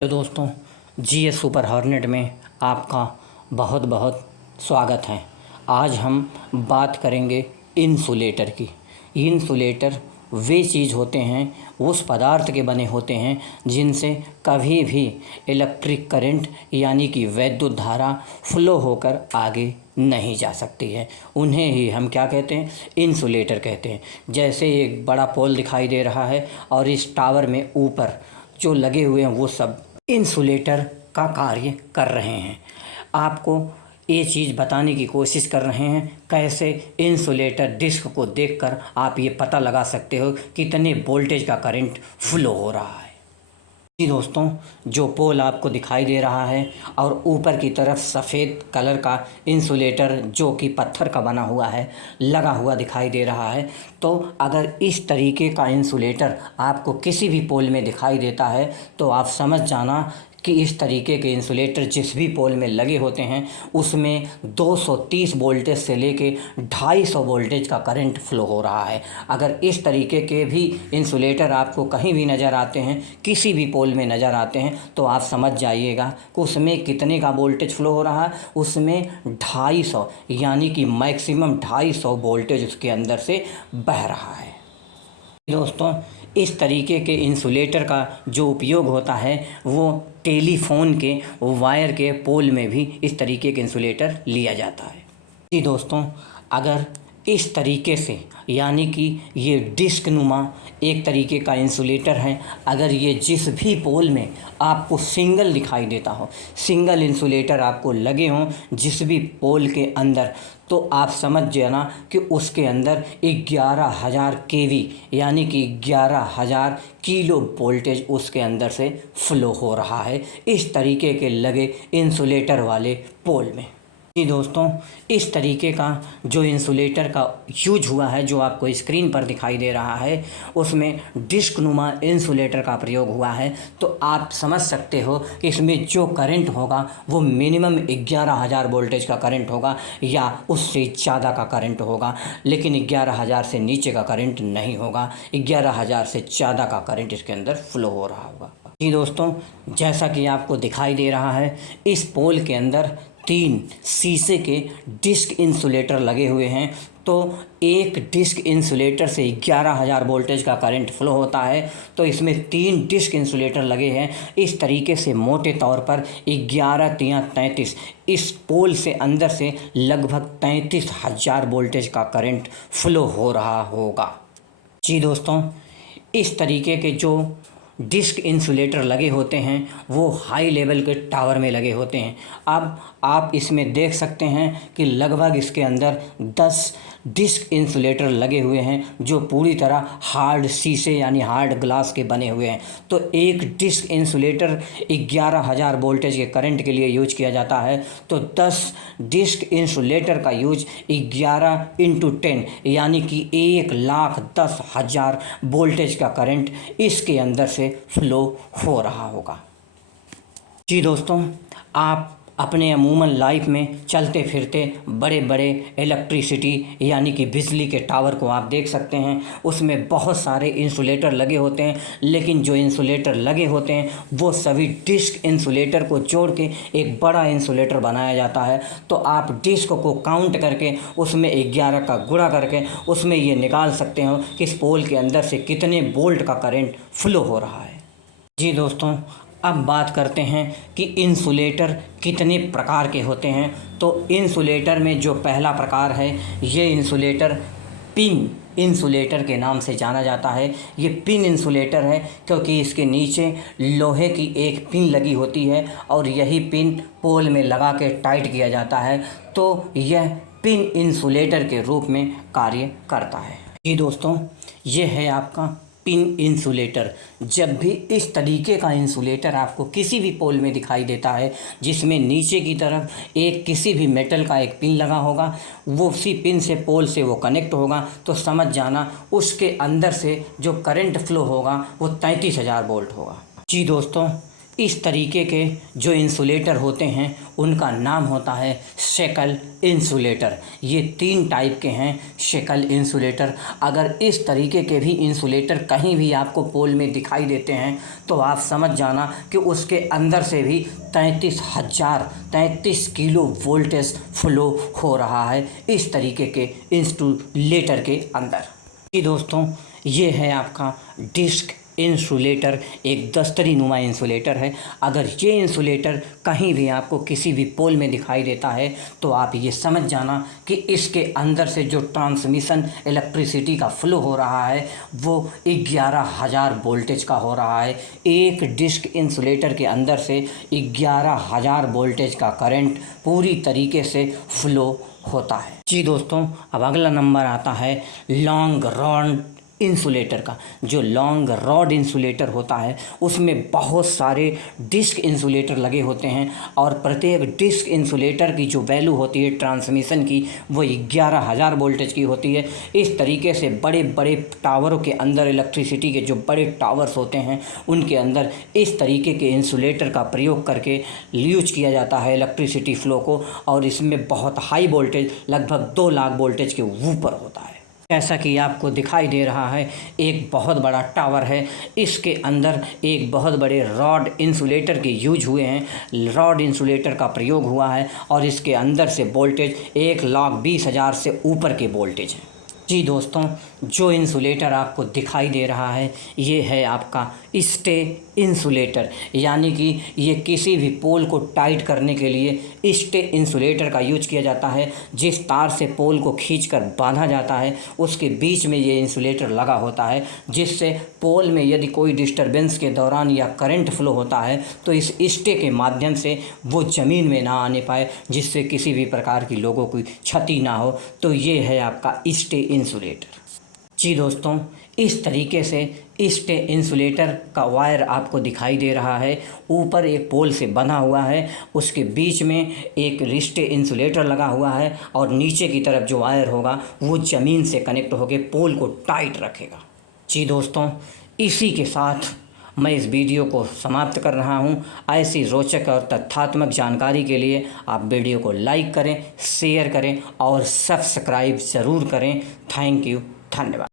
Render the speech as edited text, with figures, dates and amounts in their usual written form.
तो दोस्तों, GS super hornet में आपका बहुत बहुत स्वागत है। आज हम बात करेंगे इंसुलेटर की। इंसुलेटर वे चीज़ होते हैं, उस पदार्थ के बने होते हैं जिनसे कभी भी इलेक्ट्रिक करंट यानी कि वैद्युत धारा फ्लो होकर आगे नहीं जा सकती है। उन्हें ही हम क्या कहते हैं? इंसुलेटर कहते हैं। जैसे एक बड़ा पोल दिखाई दे रहा है और इस टावर में ऊपर जो लगे हुए हैं वो सब इंसुलेटर का कार्य कर रहे हैं। आपको ये चीज़ बताने की कोशिश कर रहे हैं कैसे इंसुलेटर डिस्क को देखकर आप ये पता लगा सकते हो कितने वोल्टेज का करंट फ्लो हो रहा है। जी दोस्तों, जो पोल आपको दिखाई दे रहा है और ऊपर की तरफ सफ़ेद कलर का इंसुलेटर जो कि पत्थर का बना हुआ है लगा हुआ दिखाई दे रहा है। तो अगर इस तरीके का इंसुलेटर आपको किसी भी पोल में दिखाई देता है तो आप समझ जाना कि इस तरीके के इंसुलेटर जिस भी पोल में लगे होते हैं उसमें 230 वोल्टेज से लेके 250 वोल्टेज का करंट फ्लो हो रहा है। अगर इस तरीके के भी इंसुलेटर आपको कहीं भी नज़र आते हैं, किसी भी पोल में नज़र आते हैं, तो आप समझ जाइएगा कि उसमें कितने का वोल्टेज फ्लो हो रहा है। उसमें 250 यानी कि मैक्सिमम 250 वोल्टेज उसके अंदर से बह रहा है। दोस्तों, इस तरीके के इंसुलेटर का जो उपयोग होता है वो टेलीफोन के वायर के पोल में भी इस तरीके के इंसुलेटर लिया जाता है। जी दोस्तों, अगर इस तरीके से यानी कि ये डिस्क नुमा एक तरीके का इंसुलेटर है, अगर ये जिस भी पोल में आपको सिंगल दिखाई देता हो, सिंगल इंसुलेटर आपको लगे हों जिस भी पोल के अंदर, तो आप समझ जाना कि उसके अंदर 11,000 केवी यानी कि 11,000 किलो वोल्टेज उसके अंदर से फ्लो हो रहा है इस तरीके के लगे इंसुलेटर वाले पोल में। जी दोस्तों, इस तरीके का जो इंसुलेटर का यूज हुआ है जो आपको स्क्रीन पर दिखाई दे रहा है उसमें डिस्क नुमा इंसुलेटर का प्रयोग हुआ है। तो आप समझ सकते हो कि इसमें जो करंट होगा वो मिनिमम 11,000 वोल्टेज का करंट होगा या उससे ज़्यादा का करंट होगा, लेकिन 11,000 से नीचे का करंट नहीं होगा। 11,000 से ज़्यादा का करंट इसके अंदर फ्लो हो रहा होगा। जी दोस्तों, जैसा कि आपको दिखाई दे रहा है इस पोल के अंदर 3 शीशे के डिस्क इंसुलेटर लगे हुए हैं। तो एक डिस्क इंसुलेटर से 11,000 वोल्टेज का करंट फ्लो होता है, तो इसमें 3 डिस्क इंसुलेटर लगे हैं। इस तरीके से मोटे तौर पर 11 तियां 33 इस पोल से अंदर से लगभग 33,000 वोल्टेज का करंट फ्लो हो रहा होगा। जी दोस्तों, इस तरीके के जो डिस्क इंसुलेटर लगे होते हैं वो हाई लेवल के टावर में लगे होते हैं। अब आप इसमें देख सकते हैं कि लगभग इसके अंदर 10 डिस्क इंसुलेटर लगे हुए हैं जो पूरी तरह हार्ड शीशे यानी हार्ड ग्लास के बने हुए हैं। तो एक डिस्क इंसुलेटर 11,000 वोल्टेज के करंट के लिए यूज किया जाता है, तो 10 डिस्क इंसुलेटर का यूज 11 × 10 यानी कि 1,10,000 वोल्टेज का करंट इसके अंदर से फ्लो हो रहा होगा। जी दोस्तों, आप अपने अमूमन लाइफ में चलते फिरते बड़े बड़े इलेक्ट्रिसिटी यानी कि बिजली के टावर को आप देख सकते हैं। उसमें बहुत सारे इंसुलेटर लगे होते हैं, लेकिन जो इंसुलेटर लगे होते हैं वो सभी डिस्क इंसुलेटर को जोड़ के एक बड़ा इंसुलेटर बनाया जाता है। तो आप डिस्क को काउंट करके उसमें 11 का गुणा करके उसमें ये निकाल सकते हो कि इस पोल के अंदर से कितने वोल्ट का करंट फ्लो हो रहा है। जी दोस्तों, अब बात करते हैं कि इंसुलेटर कितने प्रकार के होते हैं। तो इंसुलेटर में जो पहला प्रकार है ये इंसुलेटर पिन इंसुलेटर के नाम से जाना जाता है। ये पिन इंसुलेटर है क्योंकि इसके नीचे लोहे की एक पिन लगी होती है और यही पिन पोल में लगा के टाइट किया जाता है, तो यह पिन इंसुलेटर के रूप में कार्य करता है। जी दोस्तों, ये है आपका पिन इंसुलेटर। जब भी इस तरीके का इंसुलेटर आपको किसी भी पोल में दिखाई देता है जिसमें नीचे की तरफ एक किसी भी मेटल का एक पिन लगा होगा, वो उसी पिन से पोल से वो कनेक्ट होगा, तो समझ जाना उसके अंदर से जो करंट फ्लो होगा वो 33,000 वोल्ट होगा। जी दोस्तों, इस तरीके के जो इंसुलेटर होते हैं उनका नाम होता है शेकल इंसुलेटर। ये 3 टाइप के हैं शेकल इंसुलेटर। अगर इस तरीके के भी इंसुलेटर कहीं भी आपको पोल में दिखाई देते हैं तो आप समझ जाना कि उसके अंदर से भी 33 किलो वोल्टेज फ्लो हो रहा है इस तरीके के इंसुलेटर के अंदर। जी दोस्तों, ये है आपका डिस्क इंसुलेटर, एक दस्तरी नुमा इंसुलेटर है। अगर ये इंसुलेटर कहीं भी आपको किसी भी पोल में दिखाई देता है तो आप ये समझ जाना कि इसके अंदर से जो ट्रांसमिशन इलेक्ट्रिसिटी का फ्लो हो रहा है वो 11,000 वोल्टेज का हो रहा है। एक डिस्क इंसुलेटर के अंदर से 11,000 वोल्टेज का करंट पूरी तरीके से फ्लो होता है। जी दोस्तों, अब अगला नंबर आता है लॉन्ग रॉड इंसुलेटर का। जो लॉन्ग रॉड इंसुलेटर होता है उसमें बहुत सारे डिस्क इंसुलेटर लगे होते हैं और प्रत्येक डिस्क इंसुलेटर की जो वैल्यू होती है ट्रांसमिशन की वो 11,000 वोल्टेज की होती है। इस तरीके से बड़े बड़े टावरों के अंदर, इलेक्ट्रिसिटी के जो बड़े टावर्स होते हैं उनके अंदर इस तरीके के इंसुलेटर का प्रयोग करके यूज किया जाता है इलेक्ट्रिसिटी फ्लो को, और इसमें बहुत हाई वोल्टेज लगभग 2 लाख वोल्टेज के ऊपर होता है। जैसा कि आपको दिखाई दे रहा है एक बहुत बड़ा टावर है, इसके अंदर एक बहुत बड़े रॉड इंसुलेटर के यूज हुए हैं, रॉड इंसुलेटर का प्रयोग हुआ है और इसके अंदर से वोल्टेज 1,20,000 से ऊपर के वोल्टेज हैं। जी दोस्तों, जो इंसुलेटर आपको दिखाई दे रहा है ये है आपका स्टे इंसुलेटर, यानी कि ये किसी भी पोल को टाइट करने के लिए स्टे इंसुलेटर का यूज किया जाता है। जिस तार से पोल को खींचकर बांधा जाता है उसके बीच में ये इंसुलेटर लगा होता है, जिससे पोल में यदि कोई डिस्टरबेंस के दौरान या करंट फ्लो होता है तो इस स्टे के माध्यम से वो ज़मीन में ना आने पाए, जिससे किसी भी प्रकार की लोगों की क्षति ना हो। तो ये है आपका स्टे इंसुलेटर। जी दोस्तों, इस तरीके से स्टे इंसुलेटर का वायर आपको दिखाई दे रहा है। ऊपर एक पोल से बंधा हुआ है, उसके बीच में एक रिश्ते इंसुलेटर लगा हुआ है और नीचे की तरफ जो वायर होगा वो ज़मीन से कनेक्ट होकर पोल को टाइट रखेगा। जी दोस्तों, इसी के साथ मैं इस वीडियो को समाप्त कर रहा हूं। ऐसी रोचक और तथ्यात्मक जानकारी के लिए आप वीडियो को लाइक करें, शेयर करें और सब्सक्राइब ज़रूर करें। थैंक यू, धन्यवाद।